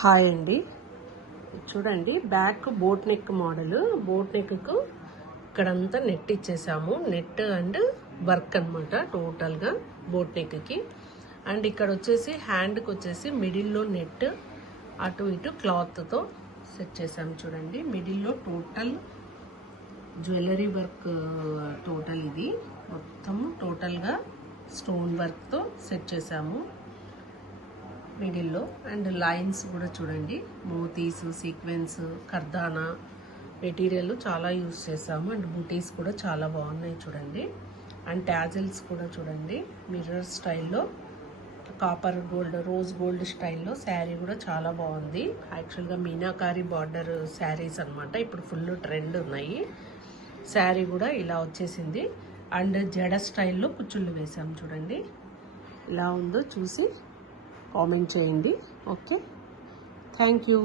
Hi అండి, చూడండి back boat neck model. Boat neck ఇక్కడంతా నెట్ ఇచ్చేసాము. నెట్ అండ్ వర్క్ అనమాట టోటల్గా బోట్ నెక్కి. అండ్ ఇక్కడ వచ్చేసి హ్యాండ్కి వచ్చేసి మిడిల్లో నెట్ అటు ఇటు క్లాత్తో సెట్ చేసాము. చూడండి మిడిల్లో టోటల్ జ్యువెలరీ వర్క్, టోటల్ ఇది మొత్తం టోటల్గా స్టోన్ వర్క్తో సెట్ చేసాము మిడిల్లో. అండ్ లైన్స్ కూడా చూడండి, మోతీస్, సీక్వెన్స్, కర్దానా మెటీరియల్ చాలా యూస్ చేసాము. అండ్ బూటీస్ కూడా చాలా బాగున్నాయి చూడండి. అండ్ ట్యాజిల్స్ కూడా చూడండి మిర్రర్ స్టైల్లో, కాపర్ గోల్డ్, రోజ్ గోల్డ్ స్టైల్లో శారీ కూడా చాలా బాగుంది. యాక్చువల్గా మీనాకారి బార్డర్ శారీస్ అనమాట, ఇప్పుడు ఫుల్ ట్రెండ్ ఉన్నాయి. శారీ కూడా ఇలా వచ్చేసింది. అండ్ జడ స్టైల్లో కుచ్చుళ్ళు వేసాము చూడండి. ఎలా ఉందో చూసి కామెంట్ చేయండి. Okay, thank you.